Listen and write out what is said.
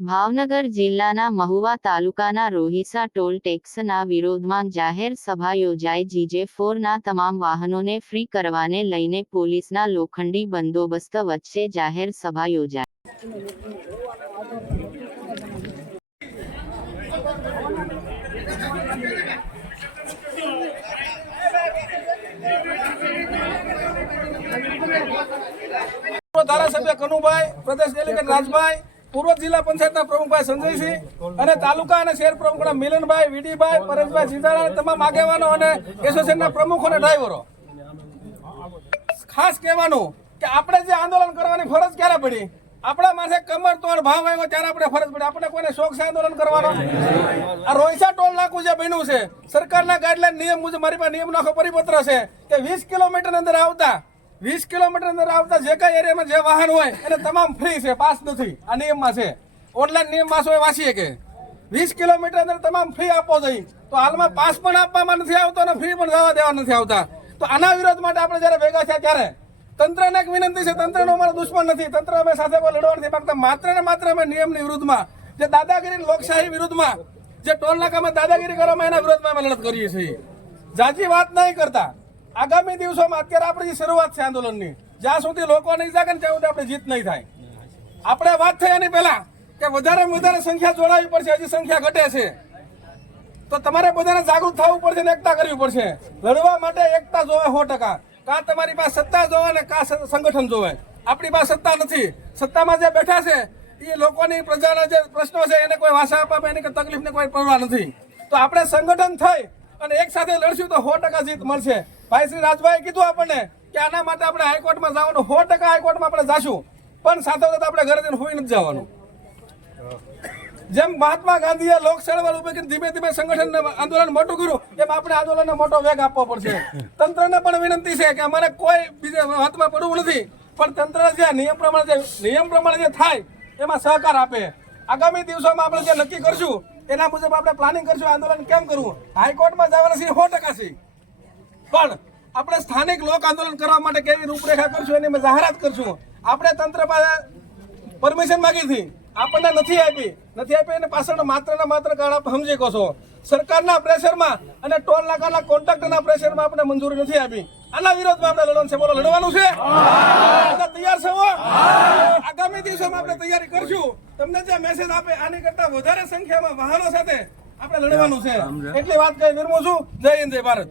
ભાવનગર જિલ્લાના મહુવા તાલુકાના રોહિસા ટોલ ટેક્સના વિરોધમાં જાહેર સભા યોજાઈ, જીજે ફોરના તમામ વાહનોને ફ્રી કરવાને લઈને પોલીસના લોખંડી બંદોબસ્ત વચ્ચે જાહેર સભા યોજાઈ. ધારાસભ્ય કનુભાઈ, પ્રદેશ ડેલીગેટ રાજભાઈ પૂર્વ જિલ્લા પંચાયતના પ્રમુખભાઈ સંજયસિંહ અને તાલુકા અને શહેર પ્રમુખના મિલનભાઈ, વીડીભાઈ, પરેશભાઈ ચિંતાળા તમામ આગેવાનો અને એસોસિએશનના પ્રમુખો અને ડ્રાઈવરો. ખાસ કહેવાનું કે આપણે જે આંદોલન કરવાની ફરજ ક્યારે પડી? આપણા માથે કમર તોડ ભાવ આવ્યો ત્યારે આપણે ફરજ પડી. આપણે કોઈને શોખ છે આંદોલન કરવાનો? આ રોહિસા ટોલ નાકું જે બન્યું છે, સરકારના ગાઈડલાઈન નિયમ મુજબ મારી પાસે નિયમ નાખો, પરિપત્ર છે કે વીસ કિલોમીટર અંદર આવતા વીસ કિલોમીટર અંદર આવતા જે કઈ એરિયામાં જે વાહન હોય, એને તમામ ફ્રી છે પાસ નથી. આ નિયમમાં છે. ઓનલાઈન નિયમમાં શું વાંચીએ કે? વીસ કિલોમીટર અંદર તમામ ફ્રી આપવો જોઈએ તો હાલમાં પાસ પણ આપવામાં નથી આવતો અને ફ્રી પણ જવા દેવા નથી આવતા. તો આના વિરોધ માટે આપણે જયારે ભેગા થયા ત્યારે તંત્રને એક વિનંતી છે, તંત્રનો અમારો દુશ્મન નથી. તંત્ર અમે સાથે કોઈ લડવા નથી માંગતા. માત્ર ને માત્ર અમે નિયમની વિરુદ્ધમાં, જે દાદાગીરી લોકશાહી વિરુદ્ધમાં, જે ટોલ નાકામાં દાદાગીરી કરવામાં એના વિરોધમાં અમે લડત કરીએ છીએ. જાજી વાત નહીં કરતા. આગામી દિવસોમાં અત્યારે આપણી શરૂઆત છે આંદોલનની, જ્યાં સુધી લોકો નહીં જાગે ને ત્યાં સુધી આપણે જીત નહીં થાય. આપણે વાત થઈ એની પહેલા કે વધારે વધારે સંખ્યા જોડાવી પડશે, હજી સંખ્યા ઘટે છે. તો તમારે બધાને જાગૃત થવું પડશે ને એકતા કરવી પડશે. લડવા માટે એકતા જોવે સો ટકા. કા તમારી પાસે સત્તા જોવે ને કા સંગઠન જોવે? આપણી પાસે સત્તા નથી. સત્તામાં જે બેઠા છે એ લોકોની પ્રજાના જે પ્રશ્નો છે, એને કોઈ વાસા આપવામાં એની તકલીફને કોઈ પડવા નથી. તો આપણે સંગઠન થઈ અને એક સાથે લડશું તો સો ટકા જીત મળશે. ભાઈ શ્રી રાજભાઈ કીધું આપણને કે આના માટે આપણે હાઈકોર્ટમાં જવાનું, સો ટકા હાઈકોર્ટમાં આપણે જાશું. પણ સાથે સાથે આપણે ઘરે જઈને હોઈ નથી જવાનું. જેમ મહાત્મા ગાંધીએ લોક ઊભી કરી ધીમે ધીમે સંગઠન આંદોલન મોટું કર્યું, એમ આપણે આંદોલનને મોટો વેગ આપવો પડશે. તંત્રને પણ વિનંતી છે કે અમારે કોઈ બીજા હાથમાં પડવું નથી, પણ તંત્ર જે નિયમ પ્રમાણે જે, નિયમ પ્રમાણે જે થાય, એમાં સહકાર આપે. આગામી દિવસોમાં આપણે જે નક્કી કરશું એના મુજબ આપણે પ્લાનિંગ કરશું, આંદોલન કેમ કરવું? હાઈકોર્ટમાં જવાના છે સો ટકા છે. પણ આપણે સ્થાનિક લોક આંદોલન કરવા માટે કેવી રૂપરેખા કરશું એની જાહેરાત કરશું. આપણે તંત્ર પાસે પરમિશન માગી હતી. આપણને નથી આપી. નથી આપી એને પાછળ માત્ર ને માત્ર કારણ આપ સમજી કહો છો. સરકારના પ્રેશરમાં અને ટોલ નાકાના કોન્ટ્રાક્ટરના પ્રેશરમાં આપણે મંજૂરી નથી આપી. આના વિરોધમાં આપણે લડવાનું છે, બોલો, લડવાનું છો? આગામી દિવસોમાં આપણે તૈયારી કરશું. તમને જે મેસેજ આપે આની કરતા વધારે સંખ્યામાં વાહનો સાથે આપણે લડવાનું છે. એટલી વાત કહી નિર્મો છું. જય હિન્દ જય ભારત.